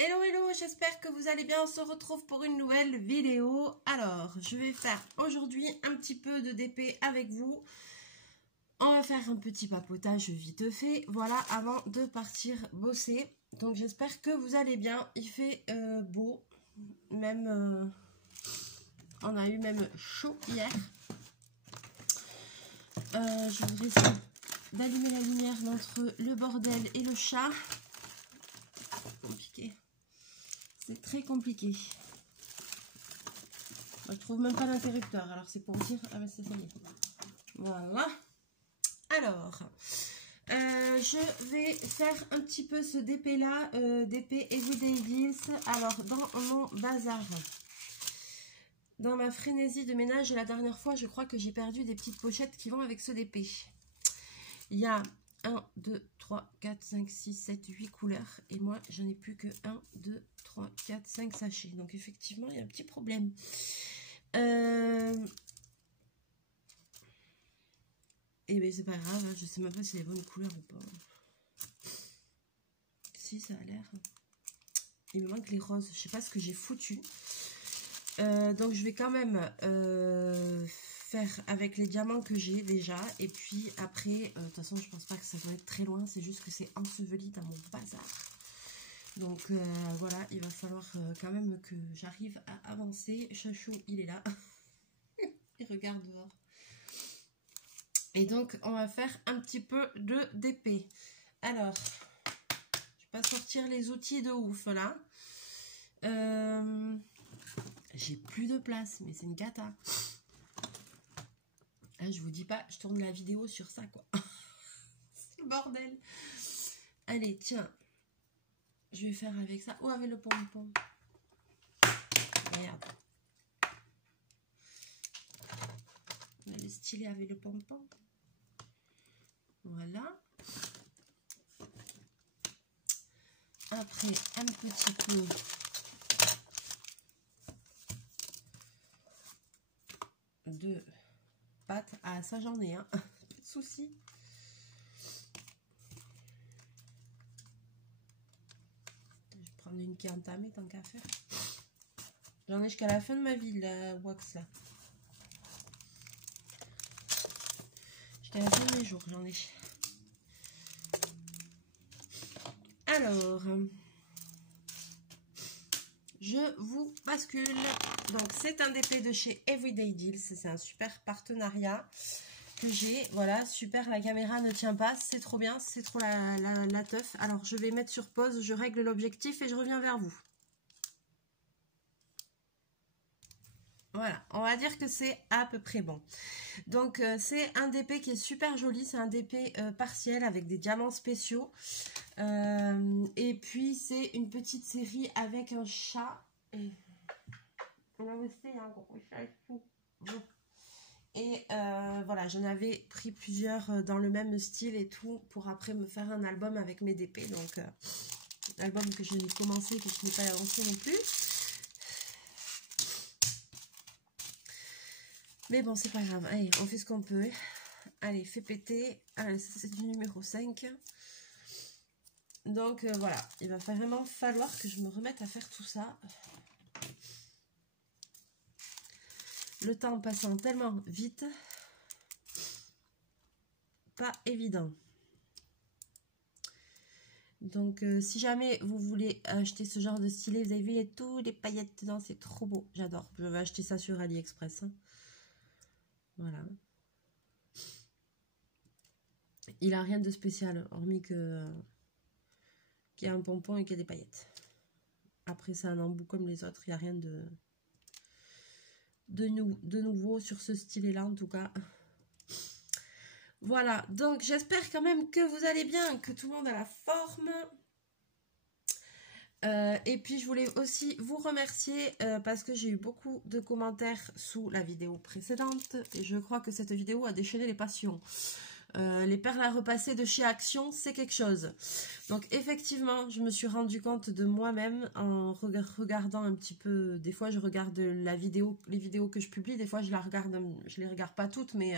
Hello hello, j'espère que vous allez bien, on se retrouve pour une nouvelle vidéo. Alors, je vais faire aujourd'hui un petit peu de DP avec vous. On va faire un petit papotage vite fait, voilà, avant de partir bosser. Donc j'espère que vous allez bien, il fait beau, même, on a eu même chaud hier. Je voudrais essayer d'allumer la lumière entre le bordel et le chat. Compliqué. C'est très compliqué. Moi, je trouve même pas l'interrupteur. Alors c'est pour dire... Ah mais c'est ça y est. Voilà. Alors, je vais faire un petit peu ce DP là. DP Everyday Deals. Alors, dans mon bazar. Dans ma frénésie de ménage, la dernière fois, je crois que j'ai perdu des petites pochettes qui vont avec ce DP. Il y a 1, 2, 3, 4, 5, 6, 7, 8 couleurs. Et moi, j'en ai plus que 1, 2, 3, 4, 5 sachets. Donc, effectivement, il y a un petit problème. Et bien, c'est pas grave. Hein, je sais même pas si c'est les bonnes couleurs ou pas. Si, ça a l'air. Il me manque les roses. Je sais pas ce que j'ai foutu. Donc, je vais quand même faire avec les diamants que j'ai déjà. Et puis, après, de toute façon, je pense pas que ça doit être très loin. C'est juste que c'est enseveli dans mon bazar. Donc voilà, il va falloir quand même que j'arrive à avancer. Chachou, il est là. Il regarde dehors. Et donc, on va faire un petit peu de DP. Alors, je vais pas sortir les outils de ouf là. J'ai plus de place, mais c'est une cata. Ah, je vous dis pas, je tourne la vidéo sur ça quoi. C'est le bordel. Allez, tiens. Je vais faire avec ça. Ou avec le pompon. Merde. On va le styler avec le pompon. Voilà. Après, un petit peu de pâte. Ah, ça j'en ai, hein. Pas de souci. Je vais prendre une qui est entamée tant qu'à faire. J'en ai jusqu'à la fin de ma vie, la wax là. Jusqu'à la fin de mes jours, j'en ai. Alors, je vous bascule. Donc, c'est un DP de chez Everyday Deals. C'est un super partenariat que j'ai. Voilà, super, la caméra ne tient pas. C'est trop bien, c'est trop la teuf. Alors, je vais mettre sur pause, je règle l'objectif et je reviens vers vous. Voilà, on va dire que c'est à peu près bon. Donc, c'est un DP qui est super joli. C'est un DP partiel avec des diamants spéciaux. Et puis, c'est une petite série avec un chat. Et voilà, j'en avais pris plusieurs dans le même style et tout pour après me faire un album avec mes DP. Donc, l'album que j'ai commencé et que je n'ai pas avancé non plus. Mais bon, c'est pas grave. Allez, on fait ce qu'on peut. Allez, fais péter. Allez, ça c'est du numéro 5. Donc voilà, il va vraiment falloir que je me remette à faire tout ça. Le temps passant tellement vite. Pas évident. Donc si jamais vous voulez acheter ce genre de stylet, vous avez vu, il y a tous les paillettes dedans, c'est trop beau. J'adore. Je vais acheter ça sur AliExpress. Hein. Voilà. Il a rien de spécial, hormis que qu'il y a un pompon et qu'il y a des paillettes. Après, c'est un embout comme les autres. Il n'y a rien de nouveau sur ce stylet-là, en tout cas. Voilà. Donc, j'espère quand même que vous allez bien, que tout le monde a la forme. Et puis, je voulais aussi vous remercier parce que j'ai eu beaucoup de commentaires sous la vidéo précédente. Et je crois que cette vidéo a déchaîné les passions. Les perles à repasser de chez Action, c'est quelque chose. Donc effectivement, je me suis rendu compte de moi-même en regardant un petit peu. Des fois, je regarde les vidéos que je publie. Des fois, je les regarde pas toutes, mais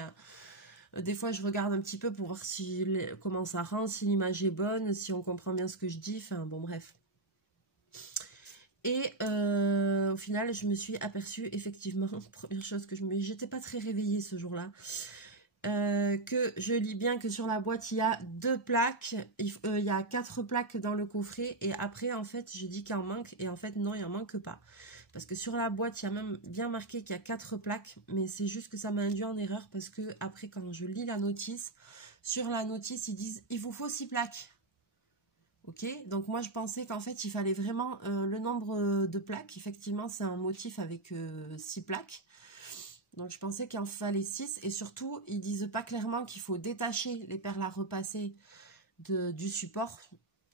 des fois, je regarde un petit peu pour voir comment ça rend, si l'image est bonne, si on comprend bien ce que je dis. Enfin, bon, bref. Et au final, je me suis aperçue, effectivement, première chose que j'étais pas très réveillée ce jour-là, que je lis bien que sur la boîte, il y a 2 plaques, il y a 4 plaques dans le coffret, et après, en fait, je dis qu'il en manque, et en fait, non, il en manque pas. Parce que sur la boîte, il y a même bien marqué qu'il y a 4 plaques, mais c'est juste que ça m'a induit en erreur, parce que après, quand je lis la notice, sur la notice, ils disent « il vous faut 6 plaques ». Ok, donc moi je pensais qu'en fait il fallait vraiment le nombre de plaques. Effectivement, c'est un motif avec 6 plaques. Donc je pensais qu'il en fallait 6. Et surtout, ils disent pas clairement qu'il faut détacher les perles à repasser du support.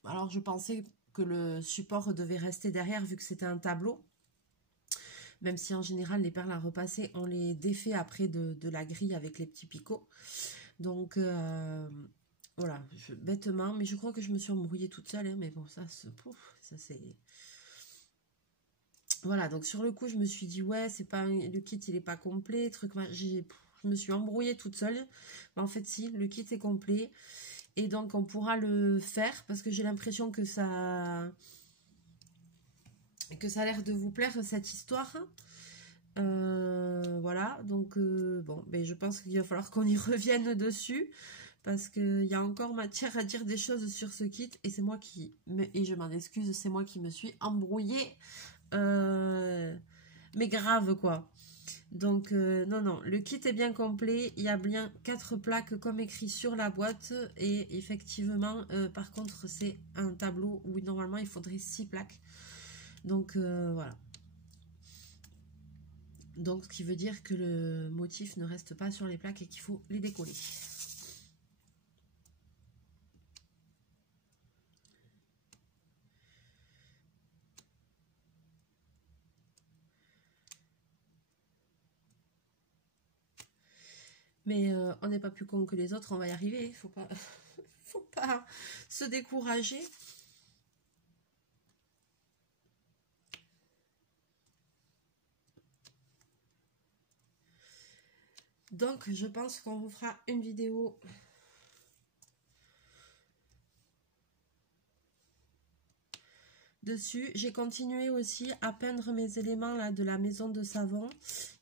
Alors je pensais que le support devait rester derrière vu que c'était un tableau. Même si en général les perles à repasser, on les défait après de la grille avec les petits picots. Donc voilà, bêtement, mais je crois que je me suis embrouillée toute seule, hein, mais bon, ça c'est... Voilà, donc sur le coup, je me suis dit, ouais, c'est pas le kit, il est pas complet, truc, je me suis embrouillée toute seule. Mais en fait, si, le kit est complet, et donc on pourra le faire, parce que j'ai l'impression que ça a l'air de vous plaire, cette histoire. Voilà, donc bon, ben, je pense qu'il va falloir qu'on y revienne dessus. Parce qu'il y a encore matière à dire des choses sur ce kit. Et c'est moi qui... Et je m'en excuse, c'est moi qui me suis embrouillée. Mais grave, quoi. Donc, non, non. Le kit est bien complet. Il y a bien 4 plaques comme écrit sur la boîte. Et effectivement, par contre, c'est un tableau où normalement, il faudrait 6 plaques. Donc, voilà. Donc, ce qui veut dire que le motif ne reste pas sur les plaques et qu'il faut les décoller. Mais on n'est pas plus con que les autres, on va y arriver. Faut pas se décourager. Donc, je pense qu'on vous fera une vidéo dessus. J'ai continué aussi à peindre mes éléments là de la maison de savon.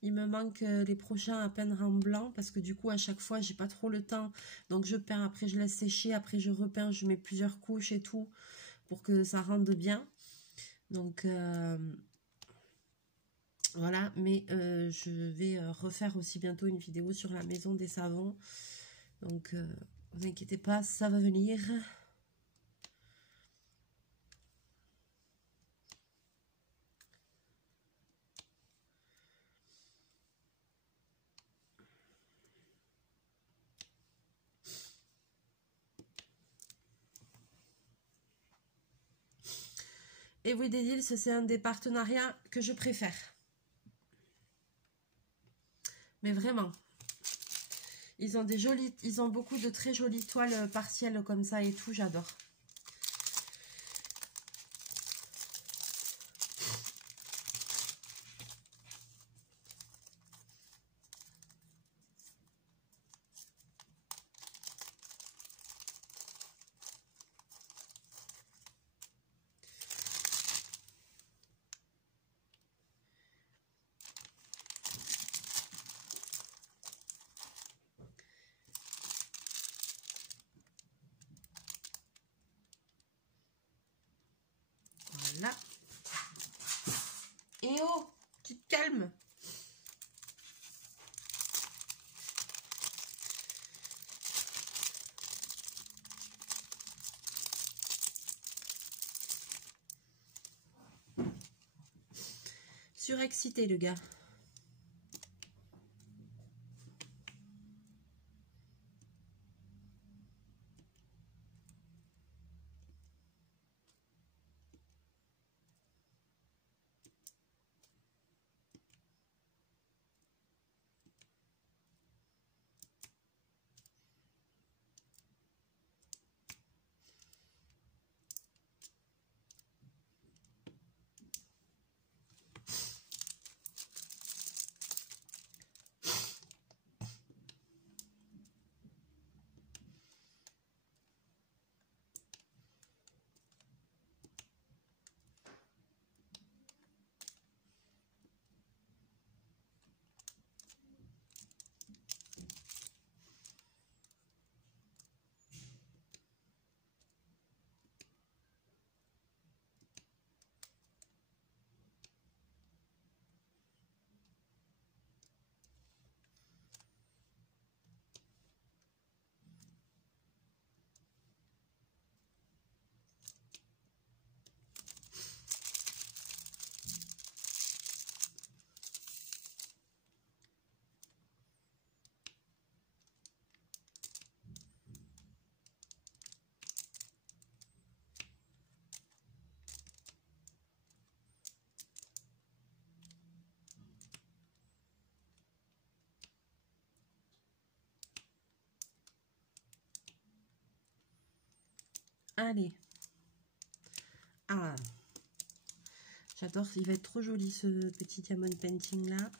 Il me manque les prochains à peindre en blanc parce que du coup à chaque fois j'ai pas trop le temps. Donc je peins, après je laisse sécher, après je repeins, je mets plusieurs couches et tout pour que ça rende bien. Donc voilà, mais je vais refaire aussi bientôt une vidéo sur la maison des savons. Donc vous inquiétez pas, ça va venir. Everyday Deals, c'est un des partenariats que je préfère. Mais vraiment. Ils ont beaucoup de très jolies toiles partielles comme ça et tout, j'adore. Voilà. Et oh, tu te calmes. Surexcité le gars. Allez. Ah, j'adore, il va être trop joli ce petit diamond painting là.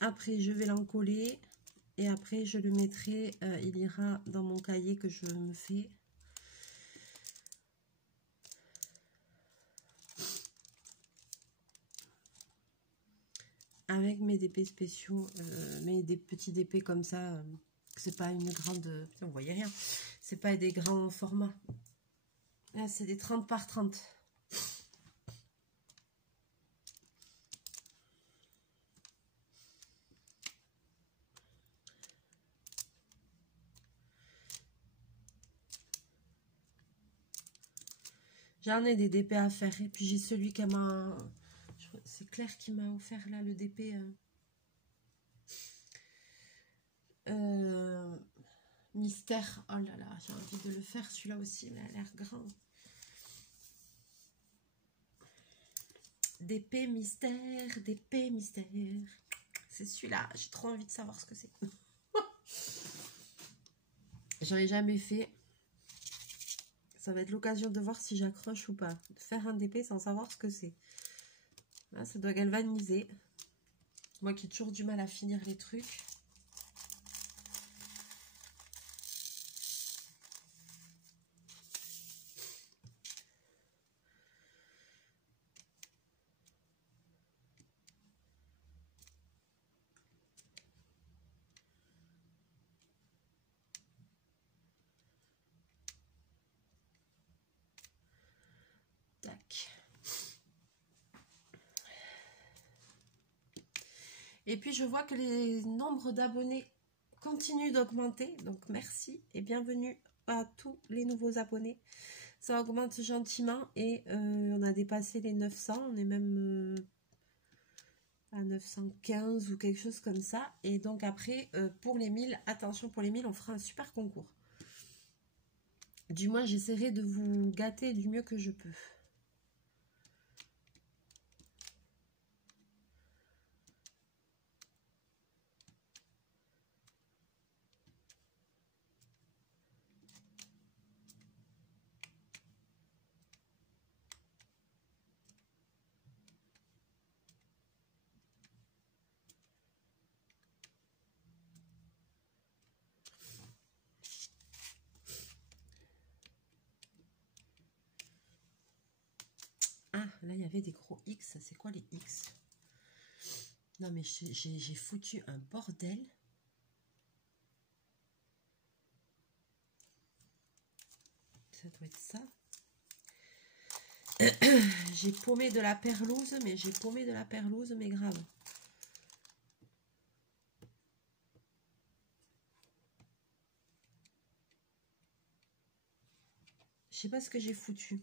Après, je vais l'encoller et après, je le mettrai, il ira dans mon cahier que je me fais. Avec mes DP spéciaux, mais des petits DP comme ça, c'est pas une grande... Putain, vous voyez rien, c'est pas des grands formats. Là, c'est des 30 par 30. J'en ai des DP à faire. Et puis j'ai celui qui m'a... C'est Claire qui m'a offert là le DP. Mystère. Oh là là, j'ai envie de le faire celui-là aussi. Il a l'air grand. DP mystère, DP mystère. C'est celui-là. J'ai trop envie de savoir ce que c'est. J'en ai jamais fait. Ça va être l'occasion de voir si j'accroche ou pas. De faire un DP sans savoir ce que c'est. Là, ça doit galvaniser. Moi qui ai toujours du mal à finir les trucs. Tac. Et puis je vois que les nombres d'abonnés continuent d'augmenter. Donc merci et bienvenue à tous les nouveaux abonnés. Ça augmente gentiment et on a dépassé les 900. On est même à 915 ou quelque chose comme ça. Et donc après, pour les 1000, attention, pour les 1000, on fera un super concours. Du moins, j'essaierai de vous gâter du mieux que je peux. Ah, là, il y avait des gros X. C'est quoi les X? Non, mais j'ai foutu un bordel. Ça doit être ça. J'ai paumé de la perlouse, mais j'ai paumé de la perlouse, mais grave. Je sais pas ce que j'ai foutu.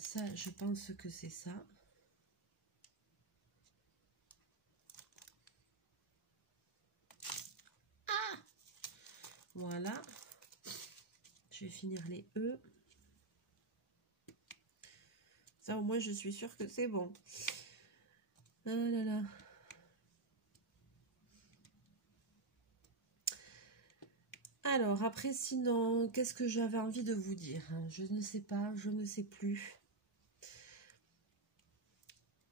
Ça, je pense que c'est ça. Ah! Voilà. Je vais finir les E. Ça, au moins, je suis sûre que c'est bon. Ah là là. Alors, après, sinon, qu'est-ce que j'avais envie de vous dire? Je ne sais pas, je ne sais plus.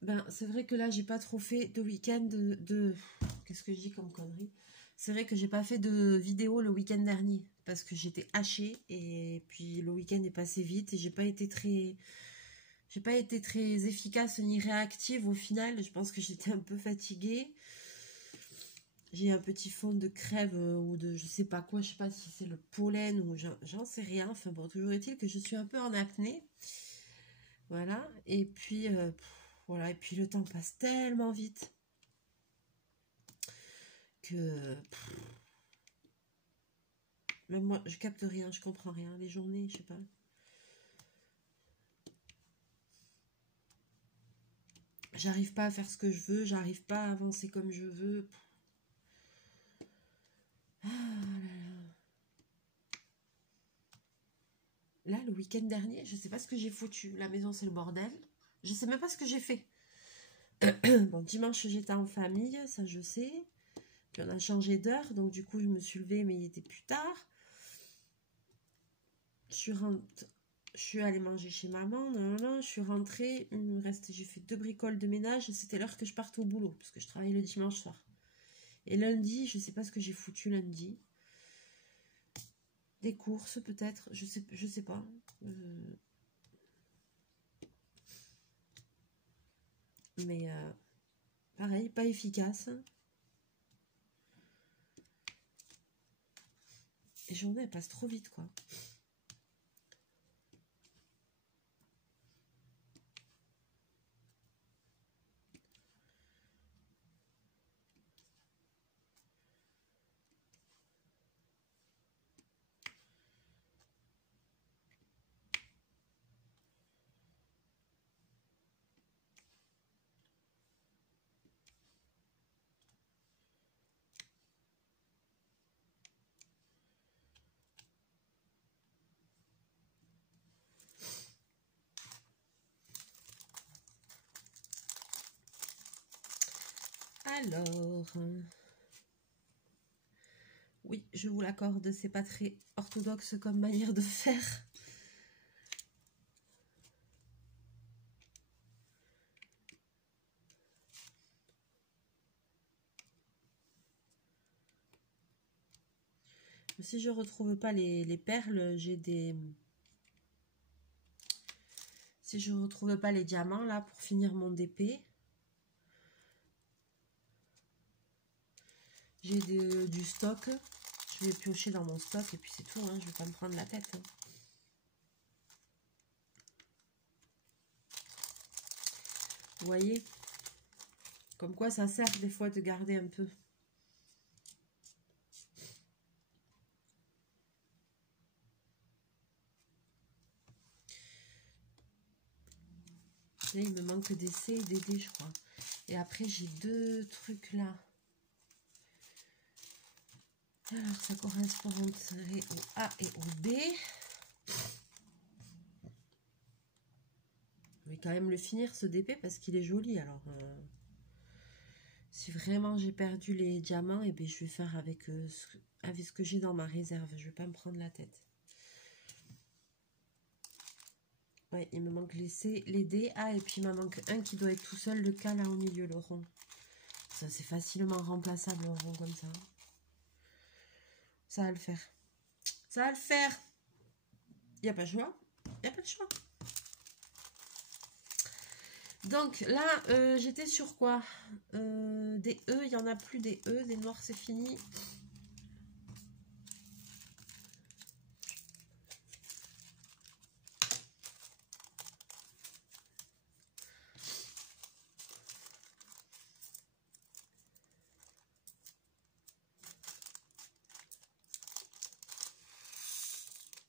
Ben, c'est vrai que là, j'ai pas trop fait de week-end de... Qu'est-ce que je dis comme connerie? C'est vrai que j'ai pas fait de vidéo le week-end dernier parce que j'étais hachée et puis le week-end est passé vite et j'ai pas été très efficace ni réactive au final. Je pense que j'étais un peu fatiguée. J'ai un petit fond de crève ou de je sais pas quoi, je sais pas si c'est le pollen ou j'en sais rien. Enfin bon, toujours est-il que je suis un peu en apnée. Voilà. Et puis voilà, et puis le temps passe tellement vite que même moi je capte rien, je comprends rien. Les journées, je sais pas. J'arrive pas à faire ce que je veux, j'arrive pas à avancer comme je veux. Ah là, le week-end dernier, je sais pas ce que j'ai foutu. La maison, c'est le bordel. Je sais même pas ce que j'ai fait. Bon, dimanche, j'étais en famille, ça je sais. Puis on a changé d'heure, donc du coup, je me suis levée, mais il était plus tard. Je suis allée manger chez maman, non, je suis rentrée, j'ai fait 2 bricoles de ménage, c'était l'heure que je parte au boulot, parce que je travaille le dimanche soir. Et lundi, je sais pas ce que j'ai foutu lundi. Des courses peut-être, je sais pas. Mais pareil, pas efficace. Les journées, elles passent trop vite, quoi. Alors, oui, je vous l'accorde, c'est pas très orthodoxe comme manière de faire. Si je retrouve pas les perles, j'ai des... Si je retrouve pas les diamants, là, pour finir mon DP, j'ai du stock. Je vais piocher dans mon stock et puis c'est tout, hein, je vais pas me prendre la tête. Hein. Vous voyez? Comme quoi ça sert des fois de garder un peu. Là, il me manque des C et des D, je crois. Et après, j'ai 2 trucs là. Alors, ça correspondrait au A et au B. Je vais quand même le finir, ce DP, parce qu'il est joli. Alors, si vraiment j'ai perdu les diamants, et bien, je vais faire avec ce que j'ai dans ma réserve. Je vais pas me prendre la tête. Ouais, il me manque les C, les D. Ah, et puis il m'en manque un qui doit être tout seul, le K là au milieu, le rond. Ça, c'est facilement remplaçable, un rond comme ça. Ça va le faire. Ça va le faire. Il n'y a pas de choix. Il n'y a pas de choix. Donc là, j'étais sur quoi? Des E, il n'y en a plus des E. Des noirs, c'est fini.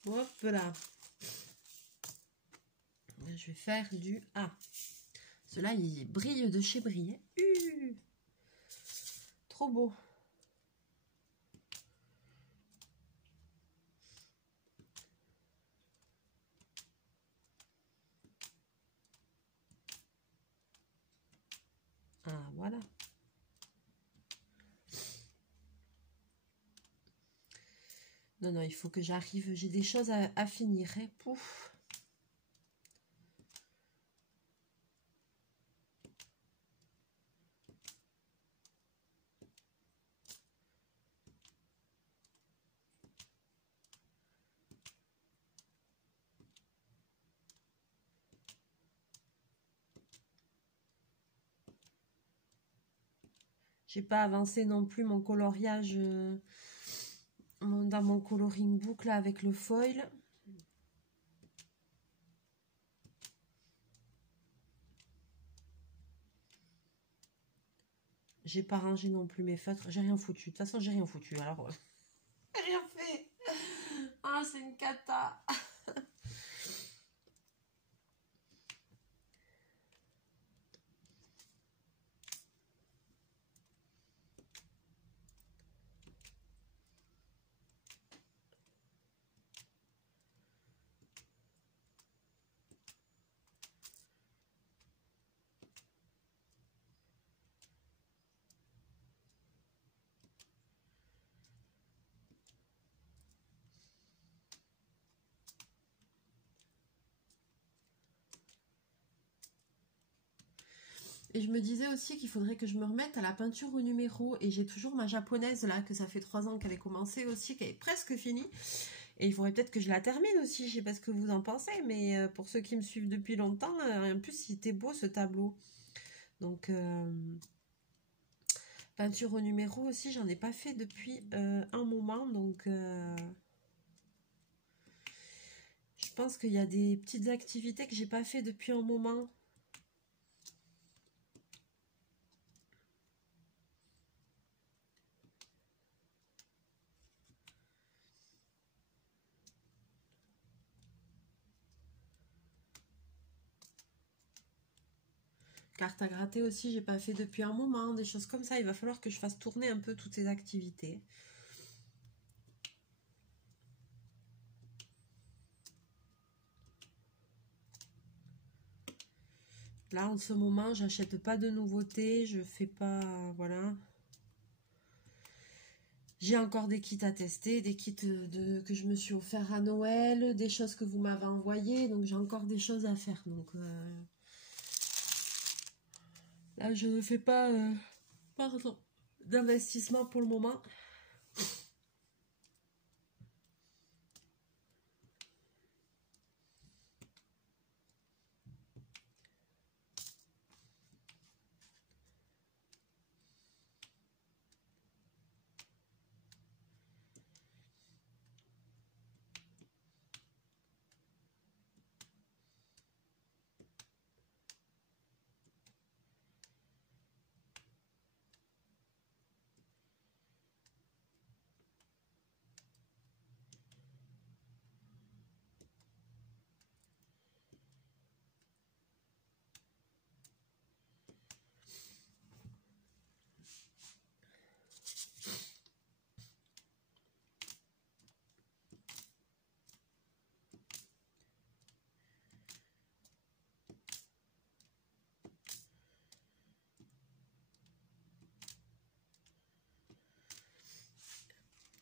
Hop là. Je vais faire du A. Cela, il brille de chez brille. Trop beau. Ah, voilà. Non, non, il faut que j'arrive. J'ai des choses à finir. Hein. Pouf. J'ai pas avancé non plus mon coloriage dans mon coloring book là avec le foil. J'ai pas rangé non plus mes feutres. J'ai rien foutu. De toute façon, j'ai rien foutu. Alors, j'ai rien fait. Ah, c'est une cata. Et je me disais aussi qu'il faudrait que je me remette à la peinture au numéro. Et j'ai toujours ma japonaise là, que ça fait 3 ans qu'elle est commencée aussi, qui est presque finie. Et il faudrait peut-être que je la termine aussi, je sais pas ce que vous en pensez, mais pour ceux qui me suivent depuis longtemps, en plus il était beau ce tableau. Donc peinture au numéro aussi, j'en ai pas fait depuis un moment, donc je pense qu'il y a des petites activités que j'ai pas fait depuis un moment. Carte à gratter aussi, j'ai pas fait depuis un moment, des choses comme ça. Il va falloir que je fasse tourner un peu toutes ces activités. Là, en ce moment, j'achète pas de nouveautés, je fais pas, voilà. J'ai encore des kits à tester, des kits que je me suis offert à Noël, des choses que vous m'avez envoyées, donc j'ai encore des choses à faire. Donc là, je ne fais pas, pardon, d'investissement pour le moment.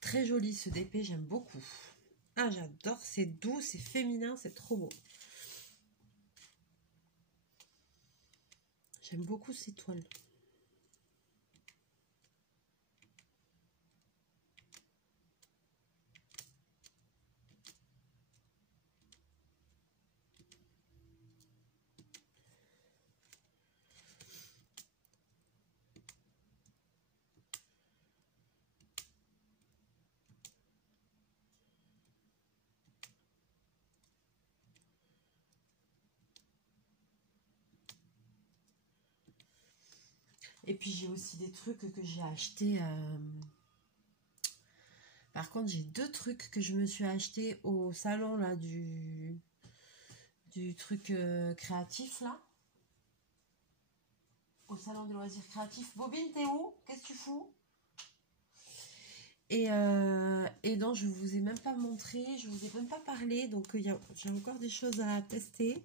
Très joli ce DP, j'aime beaucoup. Ah, j'adore, c'est doux, c'est féminin, c'est trop beau. J'aime beaucoup ces toiles. Et puis j'ai aussi des trucs que j'ai achetés. Par contre, j'ai 2 trucs que je me suis acheté au salon là du truc créatif là. Au salon des loisirs créatifs. Bobine, t'es où? Qu'est-ce que tu fous? Et non, je vous ai même pas montré, je vous ai même pas parlé, donc j'ai encore des choses à tester.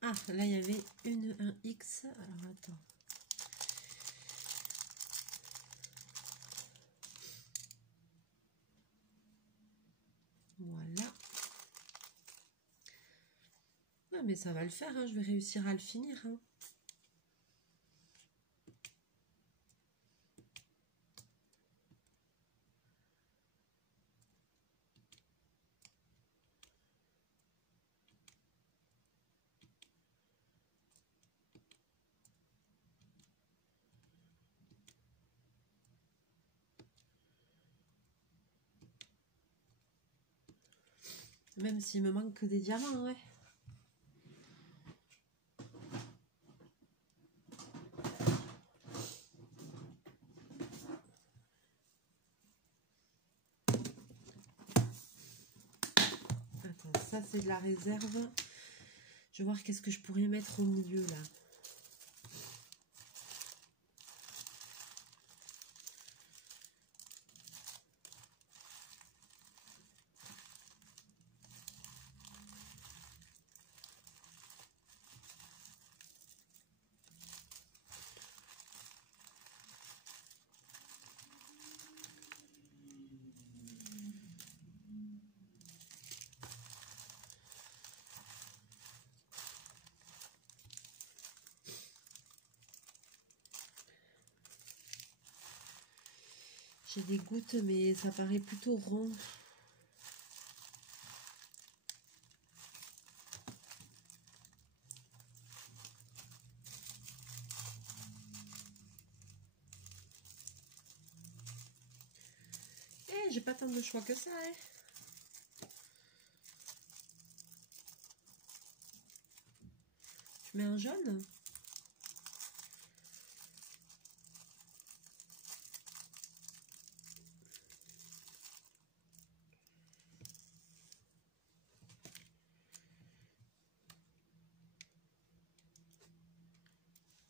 Ah, là, il y avait un X. Alors, attends. Voilà. Non, mais ça va le faire, hein. Je vais réussir à le finir. Hein. Même s'il me manque que des diamants, ouais. ça c'est de la réserve. Je vais voir qu'est-ce que je pourrais mettre au milieu là. J'ai des gouttes, mais ça paraît plutôt rond. Eh, j'ai pas tant de choix que ça, hein. Je mets un jaune.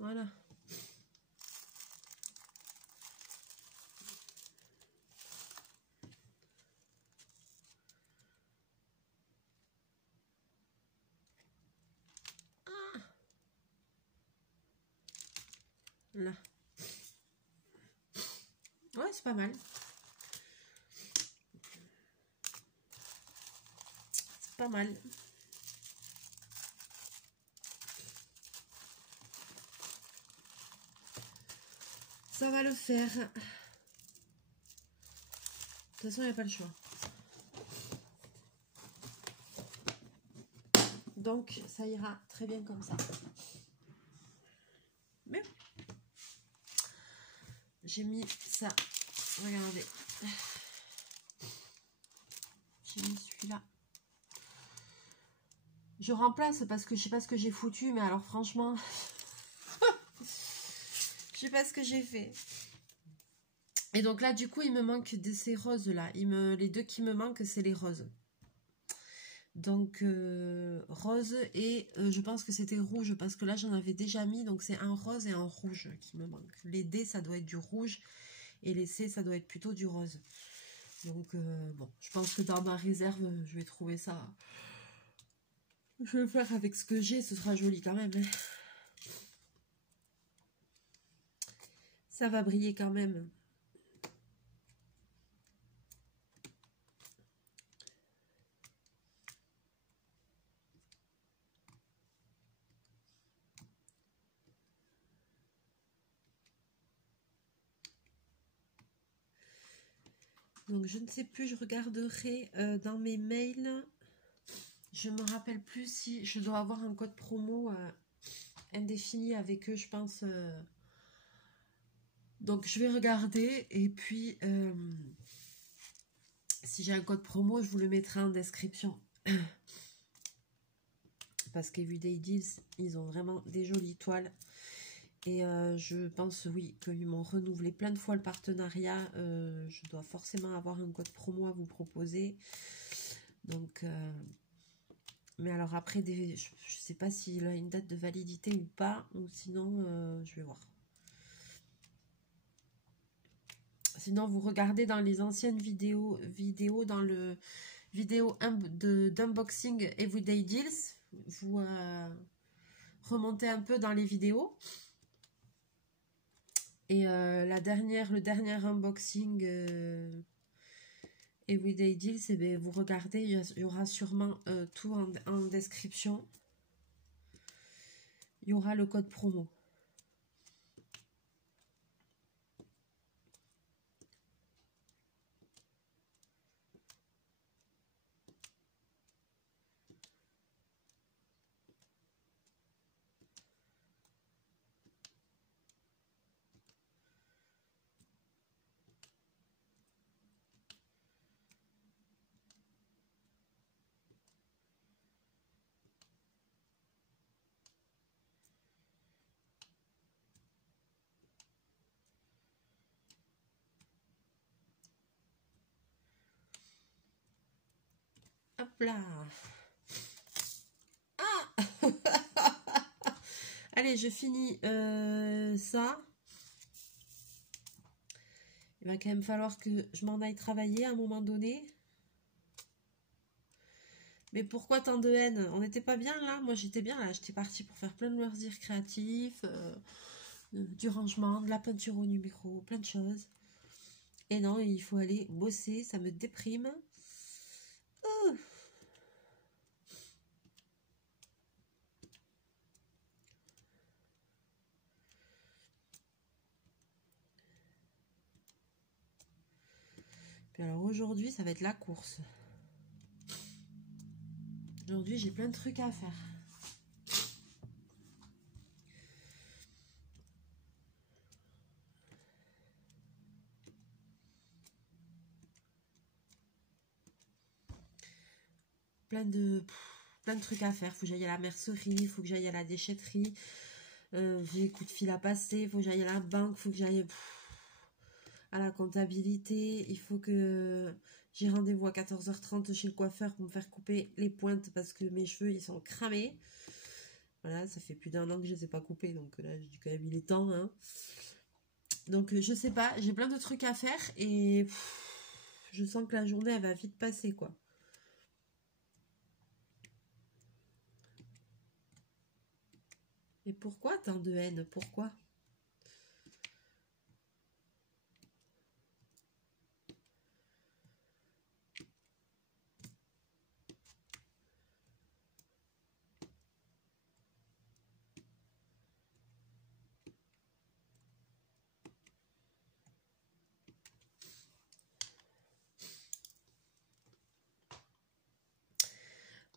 Voilà. Ah. Là. Ouais, c'est pas mal. C'est pas mal. Ça va le faire. De toute façon, il n'y a pas le choix. Donc, ça ira très bien comme ça. Mais j'ai mis ça. Regardez. J'ai mis celui-là. Je remplace parce que je sais pas ce que j'ai foutu, mais alors franchement, je sais pas ce que j'ai fait. Et donc là, du coup, il me manque de ces roses-là. Les deux qui me manquent, c'est les roses. Donc, rose et je pense que c'était rouge parce que là, j'en avais déjà mis. Donc, c'est un rose et un rouge qui me manquent. Les D, ça doit être du rouge et les C, ça doit être plutôt du rose. Donc, bon, je pense que dans ma réserve, je vais trouver ça. Je vais faire avec ce que j'ai, ce sera joli quand même. Ça va briller quand même. Donc, je ne sais plus, je regarderai dans mes mails. Je me rappelle plus si je dois avoir un code promo indéfini avec eux, je pense. Donc, je vais regarder et puis si j'ai un code promo, je vous le mettrai en description. Parce qu'Everyday Deals, ils ont vraiment des jolies toiles. Et je pense, oui, qu'ils m'ont renouvelé plein de fois le partenariat. Je dois forcément avoir un code promo à vous proposer. Donc, mais alors après, je ne sais pas s'il a une date de validité ou pas. Ou sinon, je vais voir. Sinon, vous regardez dans les anciennes vidéos dans le vidéo d'unboxing Everyday Deals. Vous remontez un peu dans les vidéos. Et le dernier unboxing Everyday Deals, eh bien, vous regardez, il y aura sûrement tout en description. Il y aura le code promo. Hop là. Allez, je finis ça. Il va quand même falloir que je m'en aille travailler à un moment donné. Mais pourquoi tant de haine? On n'était pas bien là? Moi j'étais bien là, j'étais partie pour faire plein de loisirs créatifs, du rangement, de la peinture au numéro, plein de choses. Et non, il faut aller bosser, ça me déprime. Puis alors aujourd'hui, ça va être la course. Aujourd'hui, j'ai plein de trucs à faire. Plein de trucs à faire. Faut que j'aille à la mercerie, il faut que j'aille à la déchetterie. J'ai coup de fil à passer, il faut que j'aille à la banque, il faut que j'aille à la comptabilité. Il faut que j'ai rendez-vous à 14h30 chez le coiffeur pour me faire couper les pointes parce que mes cheveux, ils sont cramés. Voilà, ça fait plus d'1 an que je les ai pas coupés, donc là, je dis quand même, il est temps, hein. Donc, je sais pas, j'ai plein de trucs à faire et je sens que la journée, elle va vite passer, quoi. Et pourquoi tant de haine? Pourquoi?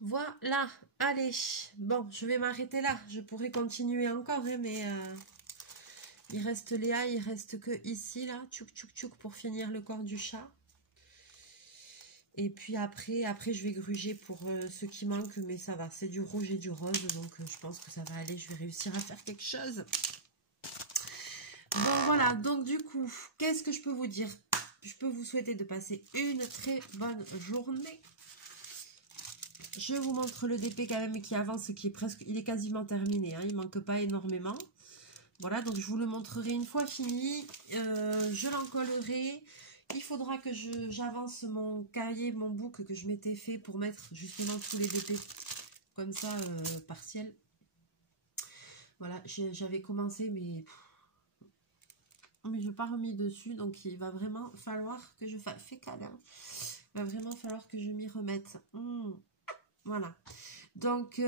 Voilà, allez, bon, je vais m'arrêter là. Je pourrais continuer encore, hein, mais il reste Léa, il reste que ici, là, tchouk tchouk tchouk, pour finir le corps du chat. Et puis après je vais gruger pour ce qui manque, mais ça va, c'est du rouge et du rose, donc je pense que ça va aller, je vais réussir à faire quelque chose. Bon, voilà, donc du coup, qu'est-ce que je peux vous dire? Je peux vous souhaiter de passer une très bonne journée. Je vous montre le DP quand même qui avance, qui est presque, il est quasiment terminé, hein, il manque pas énormément. Voilà, donc je vous le montrerai une fois fini. Je l'encollerai. Il faudra que j'avance mon cahier, mon book que je m'étais fait pour mettre justement tous les DP comme ça, partiels. Voilà, j'avais commencé, mais je n'ai pas remis dessus, donc il va vraiment falloir que je fasse... Fais câlin. Il va vraiment falloir que je m'y remette. Voilà. Donc,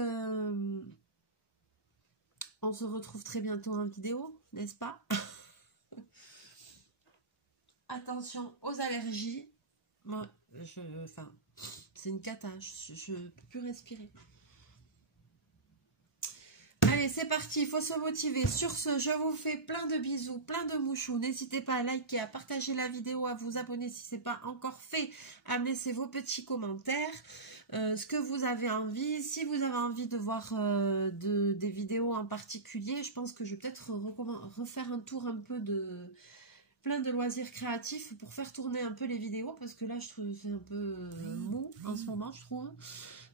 on se retrouve très bientôt en vidéo, n'est-ce pas? Attention aux allergies. Moi, enfin, c'est une cata. Je ne peux plus respirer. Allez, c'est parti. Il faut se motiver. Sur ce, je vous fais plein de bisous, plein de mouchous. N'hésitez pas à liker, à partager la vidéo, à vous abonner si ce n'est pas encore fait, à me laisser vos petits commentaires. Ce que vous avez envie. Si vous avez envie de voir des vidéos en particulier, je pense que je vais peut-être refaire un tour un peu de... plein de loisirs créatifs pour faire tourner un peu les vidéos parce que là je trouve c'est un peu mou en ce moment, je trouve.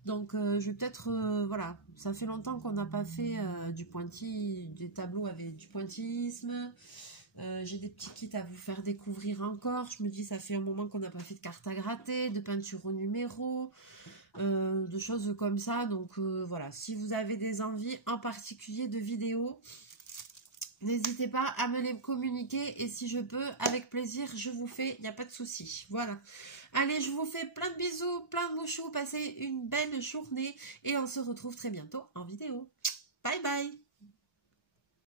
Donc je vais peut-être voilà, ça fait longtemps qu'on n'a pas fait des tableaux avec du pointillisme. J'ai des petits kits à vous faire découvrir encore. Je me dis ça fait un moment qu'on n'a pas fait de cartes à gratter, de peinture au numéro, de choses comme ça. Donc voilà, si vous avez des envies en particulier de vidéos, n'hésitez pas à me les communiquer et si je peux, avec plaisir, je vous fais, il n'y a pas de souci. Voilà. Allez, je vous fais plein de bisous, plein de mouchous, passez une belle journée et on se retrouve très bientôt en vidéo. Bye bye!